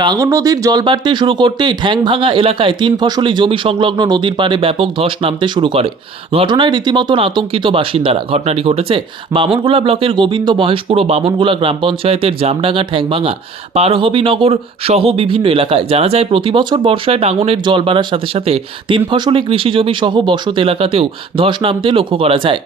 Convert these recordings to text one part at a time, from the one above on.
টাঙ্গন নদীর জল বাড়তে শুরু করতেই ঠ্যাংভাঙা এলাকায় তিন ফসলি জমি সংলগ্ন নদীর পাড়ে ব্যাপক ধস নামতে শুরু করে। ঘটনায় রীতিমতন আতঙ্কিত বাসিন্দারা। ঘটনাটি ঘটেছে বামনগোলা ব্লকের গোবিন্দ মহেশপুর ও বামনগোলা গ্রাম পঞ্চায়েতের জামডাঙ্গা ঠ্যাংভাঙা, পারহবিনগর সহ বিভিন্ন এলাকায়। জানা যায়, প্রতি বছর বর্ষায় টাঙ্গনের জল বাড়ার সাথে সাথে তিন ফসলি কৃষি জমি সহ বসত এলাকাতেও ধস নামতে লক্ষ্য করা যায়।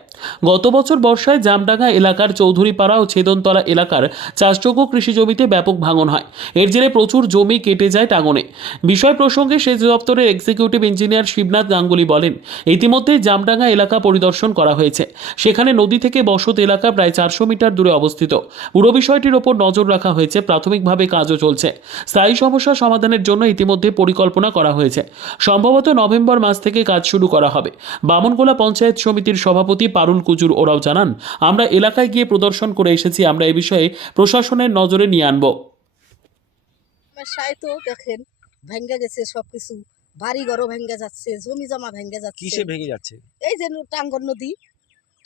গত বছর বর্ষায় জামডাঙ্গা এলাকার চৌধুরীপাড়া ও ছেদনতলা এলাকার চাষযোগ্য কৃষি জমিতে ব্যাপক ভাঙন হয়। এর জেরে প্রচুর জমি কেটে যায় টাঙ্গনে। বিষয় প্রসঙ্গে সেচ দপ্তরের এক্সিকিউটিভ ইঞ্জিনিয়ার শিবনাথ গাঙ্গুলি বলেন ইতিমধ্যে জামডাঙ্গা এলাকা পরিদর্শন করা হয়েছে। সেখানে নদী থেকে বসত এলাকা প্রায় চারশো মিটার দূরে অবস্থিত। পুরো বিষয়টির ওপর নজর রাখা হয়েছে, প্রাথমিকভাবে কাজও চলছে। স্থায়ী সমস্যা সমাধানের জন্য ইতিমধ্যে পরিকল্পনা করা হয়েছে। সম্ভবত নভেম্বর মাস থেকে কাজ শুরু করা হবে। বামনগোলা পঞ্চায়েত সমিতির সভাপতি পারুল কুজুর ওরাও জানান, আমরা এলাকায় গিয়ে প্রদর্শন করে এসেছি, আমরা এ বিষয়ে প্রশাসনের নজরে নিয়ে আনব। সমস্যায় তো দেখেন ভেঙ্গে গেছে সবকিছু। বাড়ি ঘরও ভেঙ্গে যাচ্ছে জমি জমা ভেঙ্গে যাচ্ছে। কিসে ভেঙে যাচ্ছে? এই যে টাঙ্গন নদী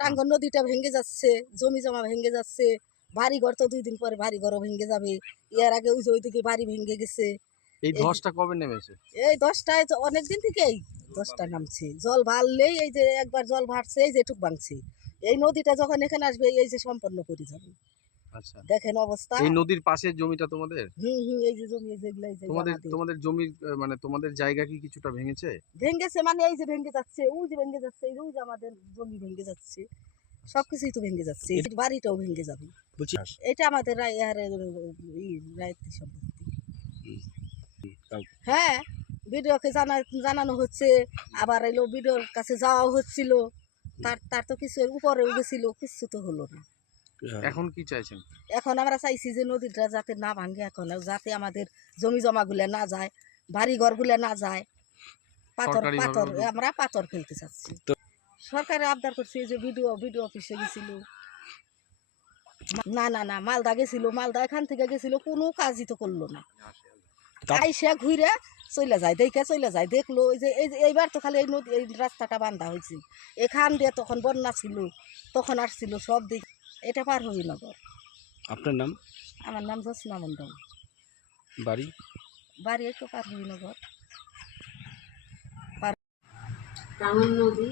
টাঙ্গন নদীটা ভেঙ্গে যাচ্ছে জমি জমা ভেঙ্গে যাচ্ছে। বাড়ি ঘর তো দুই দিন পরে বাড়ি ঘরও ভেঙ্গে যাবে। এর আগে ওই যে ওইদিকে বাড়ি ভেঙ্গে গেছে। এই ধসটা কবে নেমেছে? এই দশটায় তো অনেক দিন থেকেই দশটা নামছে। জল বাড়লেই এই যে একবার জল ভাসছে এই যে টুক ভাঙছে। এই নদীটা যখন এখানে আসবে এই যে সম্পন্ন করে যাবে। দেখেন অবস্থা। এই নদীর পাশের জমিটা তোমাদের? হুম হুম এই যে জমি তোমাদের তোমাদের জমির মানে তোমাদের জায়গা কি কিছুটা ভেঙেছে? ভেঙ্গেছে মানে এই যে ভেঙ্গে যাচ্ছে ওই যে ভেঙ্গে যাচ্ছে এই যে আমাদের জমি ভেঙ্গে যাচ্ছে সবকিছুই তো ভেঙ্গে যাচ্ছে বাড়িটাও ভেঙ্গে যাবে। এটা আমাদের সম্পত্তি। হ্যাঁ ভিডিওকে জানা জানানো হচ্ছে আবার এলো ভিডিওর কাছে যাওয়া হচ্ছিল তার তার তো কিছু উপরেও গেছিল কিছু তো হলো না। এখন কি চাইছেন? এখন আমরা চাইছি যে নদীটা যাতে না ভাঙে এখন যাতে আমাদের জমি জমাগুলো না যায় বাড়ি ঘরগুলো না যায়। পাথর পাথর আমরা পাথর ফেলতে চাচ্ছি। সরকারে আবদার করছে এই যে ভিডিও ভিডিও অফিসে গেছিল। না না না মালদা গেছিল মালদা এখান থেকে গেছিল কোনো কাজই তো করল না। আইসা ঘুরে চলে যায় দেখে চলে যায় দেখল এই যে এই যে এইবার তো খালি এই নদী এই রাস্তাটা বান্ধা হয়েছে এখান দিয়ে তখন বন্যা ছিল তখন আসছিল সব দিক এটা পার হবি নগর। আপনার নাম? আমার নাম জোসনা মন্ডল বাড়ি? বাড়ি একটু পার হবি নগর। টাঙ্গন নদী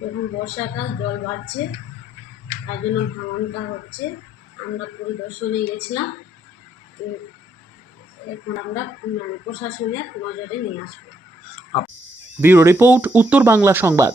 যখন বর্ষাকাল জল বাড়ছে তার জন্য ভাঙনটা হচ্ছে। আমরা পরিদর্শনে গেছিলাম তো এখন আমরা মানে প্রশাসনের নজরে নিয়ে আসব। ব্যুরো রিপোর্ট উত্তর বাংলা সংবাদ।